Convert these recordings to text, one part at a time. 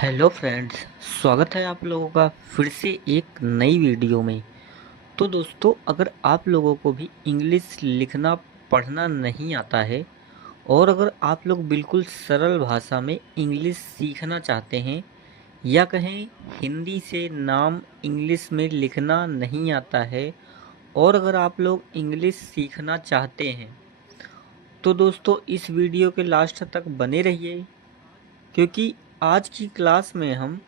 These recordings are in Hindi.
हेलो फ्रेंड्स, स्वागत है आप लोगों का फिर से एक नई वीडियो में। तो दोस्तों, अगर आप लोगों को भी इंग्लिश लिखना पढ़ना नहीं आता है और अगर आप लोग बिल्कुल सरल भाषा में इंग्लिश सीखना चाहते हैं या कहें हिंदी से नाम इंग्लिश में लिखना नहीं आता है और अगर आप लोग इंग्लिश सीखना चाहते हैं तो दोस्तों इस वीडियो के लास्ट तक बने रहिए, क्योंकि आज की क्लास में हम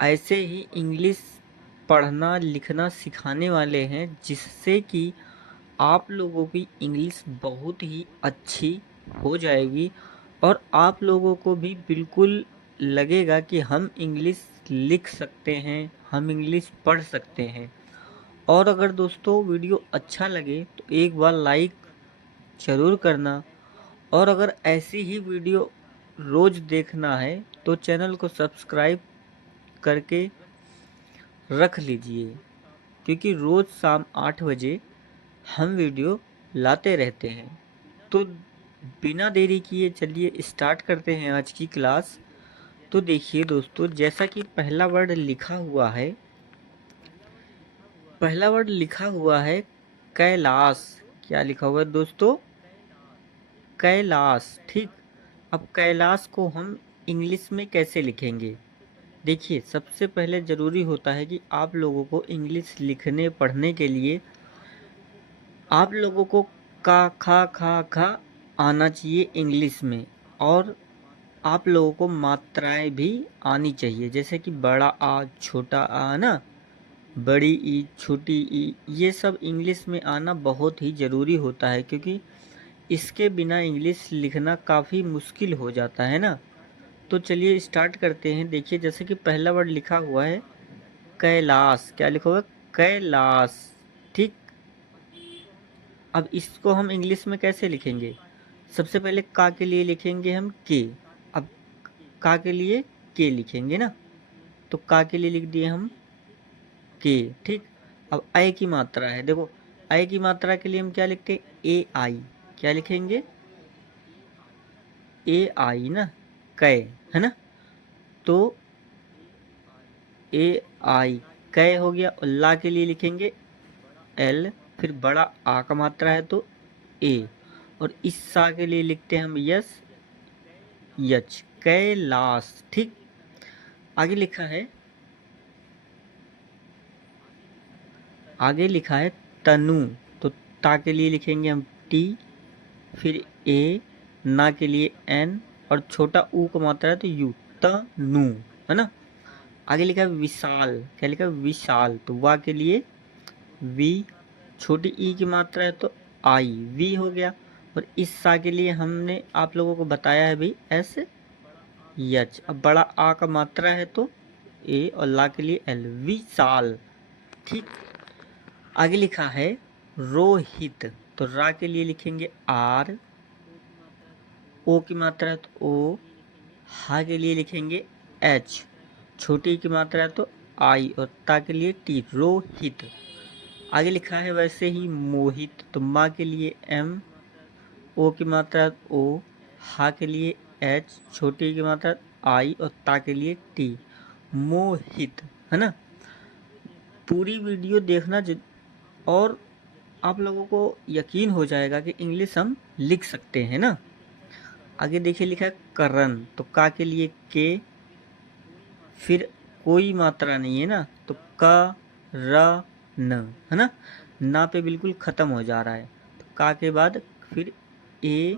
ऐसे ही इंग्लिश पढ़ना लिखना सिखाने वाले हैं जिससे कि आप लोगों की इंग्लिश बहुत ही अच्छी हो जाएगी और आप लोगों को भी बिल्कुल लगेगा कि हम इंग्लिश लिख सकते हैं, हम इंग्लिश पढ़ सकते हैं। और अगर दोस्तों वीडियो अच्छा लगे तो एक बार लाइक ज़रूर करना, और अगर ऐसी ही वीडियो रोज़ देखना है तो चैनल को सब्सक्राइब करके रख लीजिए, क्योंकि रोज़ शाम 8 बजे हम वीडियो लाते रहते हैं। तो बिना देरी किए चलिए स्टार्ट करते हैं आज की क्लास। तो देखिए दोस्तों, जैसा कि पहला वर्ड लिखा हुआ है कैलाश। क्या लिखा हुआ है दोस्तों? कैलाश। ठीक। अब कैलाश को हम इंग्लिश में कैसे लिखेंगे? देखिए, सबसे पहले ज़रूरी होता है कि आप लोगों को इंग्लिश लिखने पढ़ने के लिए आप लोगों को का खा आना चाहिए इंग्लिश में, और आप लोगों को मात्राएं भी आनी चाहिए, जैसे कि बड़ा आ छोटा आ ना, बड़ी ई छोटी ई, ये सब इंग्लिश में आना बहुत ही ज़रूरी होता है, क्योंकि इसके बिना इंग्लिश लिखना काफ़ी मुश्किल हो जाता है ना। तो चलिए स्टार्ट करते हैं। देखिए, जैसे कि पहला वर्ड लिखा हुआ है कैलाश। क्या लिखा हुआ है? कैलाश। ठीक। अब इसको हम इंग्लिश में कैसे लिखेंगे? सबसे पहले का के लिए लिखेंगे हम के। अब का के लिए के लिखेंगे ना, तो का के लिए लिख दिए हम के। ठीक। अब आई की मात्रा है, देखो आई की मात्रा के लिए हम क्या लिखते हैं? ए आई। क्या लिखेंगे? ए आई ना, कै, है ना। तो ए आई कै हो गया, और ला के लिए लिखेंगे एल, फिर बड़ा आ का मात्रा है तो ए, और इस सा के लिए लिखते हैं हम यस, यच, कैलाश। ठीक। आगे लिखा है, आगे लिखा है तनु। तो ता के लिए लिखेंगे हम टी, फिर ए, ना के लिए एन, और छोटा ऊ का मात्रा है तो यू, तनु, है ना। आगे लिखा है विशाल। क्या लिखा है? विशाल। तो वा के लिए वी, छोटी ई की मात्रा है तो आई, वी हो गया। और इस सा के लिए हमने आप लोगों को बताया है भाई एस, यच। अब बड़ा आ का मात्रा है तो ए, और ला के लिए एल, विशाल। ठीक। आगे लिखा है रोहित। तो रा के लिए लिखेंगे आर, ओ की मात्रा है तो ओ, हा के लिए लिखेंगे एच, छोटी की मात्रा है तो आई, और ता के लिए टी, रोहित। आगे लिखा है वैसे ही मोहित। तो माँ के लिए एम, ओ की मात्रा ओ, हा के लिए एच, छोटी की मात्रा आई, और ता के लिए टी, मोहित, है ना। पूरी वीडियो देखना और आप लोगों को यकीन हो जाएगा कि इंग्लिश हम लिख सकते हैं ना। आगे देखिए लिखा है करण। तो का के लिए के, फिर कोई मात्रा नहीं है ना, तो क र न, है ना। ना पे बिल्कुल ख़त्म हो जा रहा है, तो का के बाद फिर ए,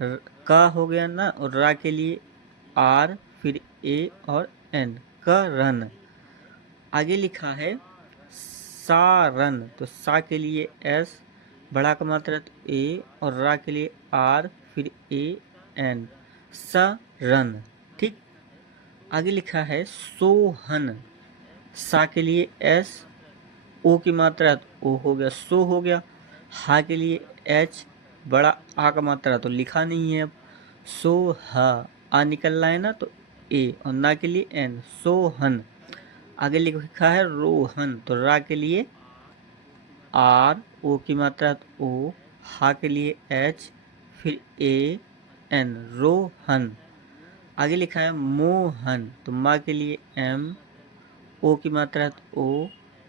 का हो गया ना, और रा के लिए आर, फिर ए और एन, करन। आगे लिखा है सारन। तो सा के लिए एस, बड़ा का मात्रा तो ए, और रा के लिए आर, फिर ए एन, सरन। ठीक। आगे लिखा है सोहन। सा के लिए एस, ओ की मात्रा तो ओ हो गया, सो हो गया। हा के लिए एच, बड़ा आ का मात्रा तो लिखा नहीं है अब, सो हा, आ निकल रहा है ना, तो ए, और ना के लिए एन, सोहन। आगे लिखा है रोहन। तो रा के लिए आर, ओ की मात्रा तो ओ, हा के लिए एच, फिर ए एन, रोहन। आगे लिखा है मोहन, तो माँ के लिए M, ओ की मात्रा है तो ओ,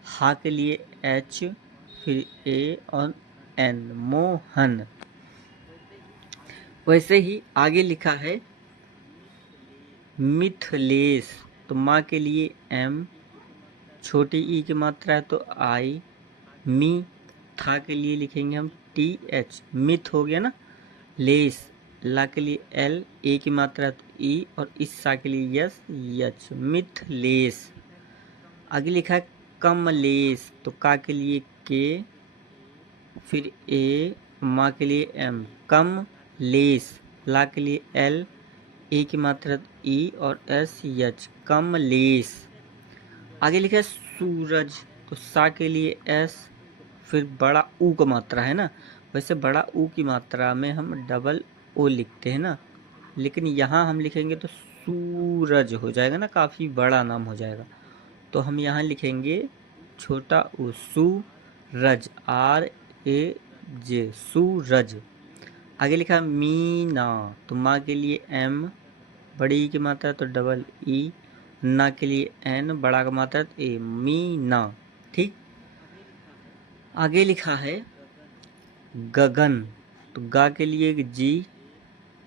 हा के लिए H, फिर A और N, मोहन। वैसे ही आगे लिखा है मिथिलेश, तो माँ के लिए M, छोटी ई की मात्रा है तो I, मी, था के लिए लिखेंगे हम TH, मिथ हो गया ना। लेस, ला के लिए L, ए की मात्रा है तो ई, और इस सा के लिए यस, यच, मिथलेश। आगे लिखा है कमलेश, तो का के लिए के, फिर ए, माँ के लिए M, कम लेस, ला के लिए L, ए की मात्रा ई, और एस, यच, कमलेश। आगे लिखा है सूरज, तो सा के लिए एस, फिर बड़ा ऊ का मात्रा है ना। वैसे बड़ा ऊ की मात्रा में हम डबल ओ लिखते हैं ना, लेकिन यहाँ हम लिखेंगे तो सूरज हो जाएगा ना, काफ़ी बड़ा नाम हो जाएगा। तो हम यहाँ लिखेंगे छोटा ऊ, सूरज, RAJ, सूरज। आगे लिखा है मीना, तो माँ के लिए M, बड़ी ई की मात्रा तो डबल ई, ना के लिए N, बड़ा का मात्रा तो A, मीना। ठीक। आगे लिखा है गगन, तो गा के लिए एक G,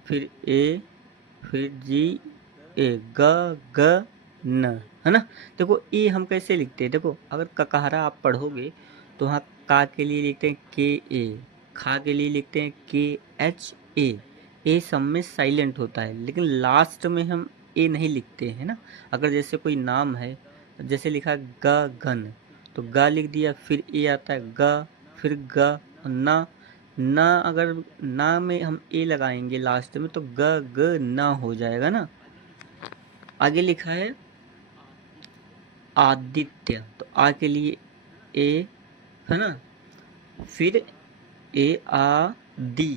फिर A, फिर G, A, गगन, है ना। देखो ए हम कैसे लिखते हैं, देखो अगर ककहरा आप पढ़ोगे तो वहाँ का के लिए लिखते हैं KA, खा के लिए लिखते हैं KHA। ए सब में साइलेंट होता है, लेकिन लास्ट में हम ए नहीं लिखते हैं ना। अगर जैसे कोई नाम है, जैसे लिखा गगन, तो गा लिख दिया, फिर ए आता है ग, फिर ग, और ना अगर ना में हम ए लगाएंगे लास्ट में तो ग ना हो जाएगा ना। आगे लिखा है आदित्य, तो आ के लिए ए, है ना, फिर ए, आ, दी,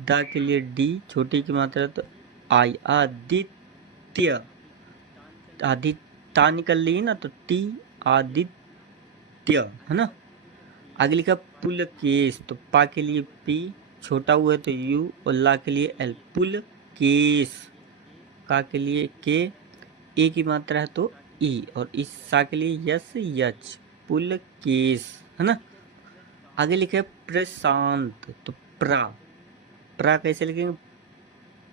दा के लिए डी, छोटी की मात्रा तो आई, आदित्य। आदित्य निकल ली ना तो टी, आदित्य, है ना। आगे लिखा पुलकेश, तो पा के लिए पी, छोटा हुआ है तो यू, और ला के लिए एल, पुलकेश। का के लिए के, ए की मात्रा है तो ई, और इस सा के लिए यस, यच, पुलकेश, है ना। आगे लिखा है प्रशांत, तो प्रा कैसे लिखेंगे,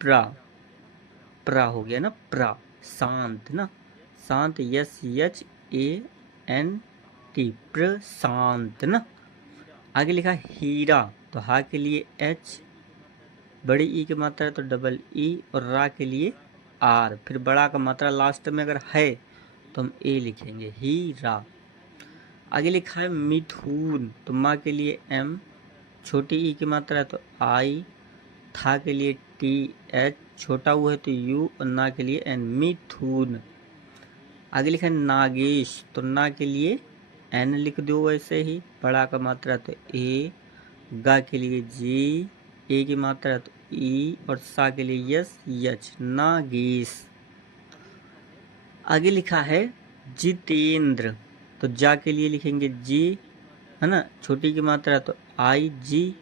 प्रा हो गया ना, प्रा, शांत ना, शांत, यस, यच, ANT, प्रशांत ना। आगे लिखा हीरा, तो हा के लिए H, बड़ी ई की मात्रा है तो डबल ई, और रा के लिए R, फिर बड़ा का मात्रा लास्ट में अगर है तो हम ए लिखेंगे, हीरा। आगे लिखा है मिथुन, तो माँ के लिए M, छोटी ई की मात्रा है तो I, था के लिए TH, छोटा हुआ है तो U, और ना के लिए N, मिथुन। आगे लिखा है नागेश, तो ना के लिए N लिख दो वैसे ही, बड़ा का मात्रा तो A, गा के लिए G, ए की मात्रा तो ई, और सा के लिए यस, यच, नागेश। आगे लिखा है जितेंद्र, तो जा के लिए लिखेंगे जी, है ना, छोटी की मात्रा तो आई, जी,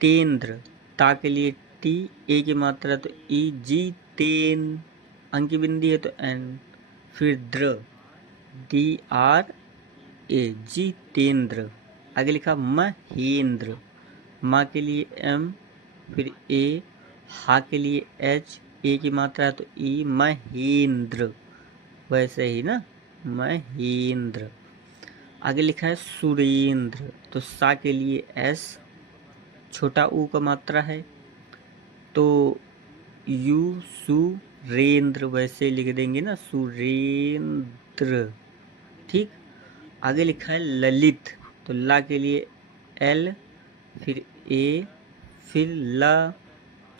तेंद्र, ता के लिए टी, ए की मात्रा तो ई, जी, तेन, अंक की बिंदी है तो एन, फिर द्र, DRA, जितेंद्र। आगे लिखा महेंद्र, माँ के लिए M, फिर A, हा के लिए H, ए की मात्रा है तो ई, महेंद्र, वैसे ही ना, महेंद्र। आगे लिखा है सुरेंद्र, तो सा के लिए S, छोटा ऊ का मात्रा है तो यू, सुरेंद्र, वैसे लिख देंगे ना, सुरेंद्र। ठीक। आगे लिखा है ललित, तो ला के लिए L, फिर A, फिर ला,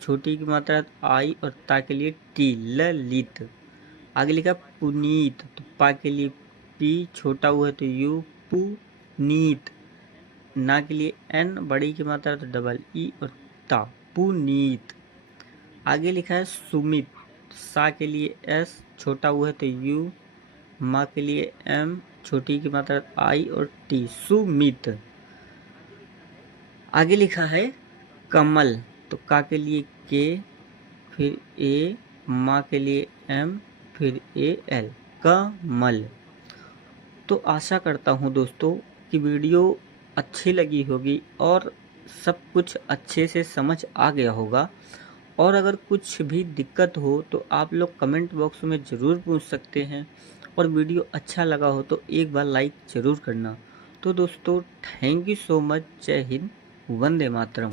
छोटी की मात्रा आई, और ता के लिए टी, ललित। आगे लिखा पुनीत, तो पा के लिए पी, छोटा हुआ है तो यू, पुनीत, ना के लिए N, बड़ी की मात्रा तो डबल ई, और ता, पुनीत। आगे लिखा है सुमित, सा के लिए S, छोटा हुआ है तो यू, माँ के लिए M, छोटी की मात्रा आई, और टी, सुमित। आगे लिखा है कमल, तो का के लिए के, फिर A, माँ के लिए M, फिर AL, कमल। तो आशा करता हूँ दोस्तों कि वीडियो अच्छी लगी होगी और सब कुछ अच्छे से समझ आ गया होगा। और अगर कुछ भी दिक्कत हो तो आप लोग कमेंट बॉक्स में ज़रूर पूछ सकते हैं, और वीडियो अच्छा लगा हो तो एक बार लाइक ज़रूर करना। तो दोस्तों, थैंक यू सो मच। जय हिंद, वंदे मातरम।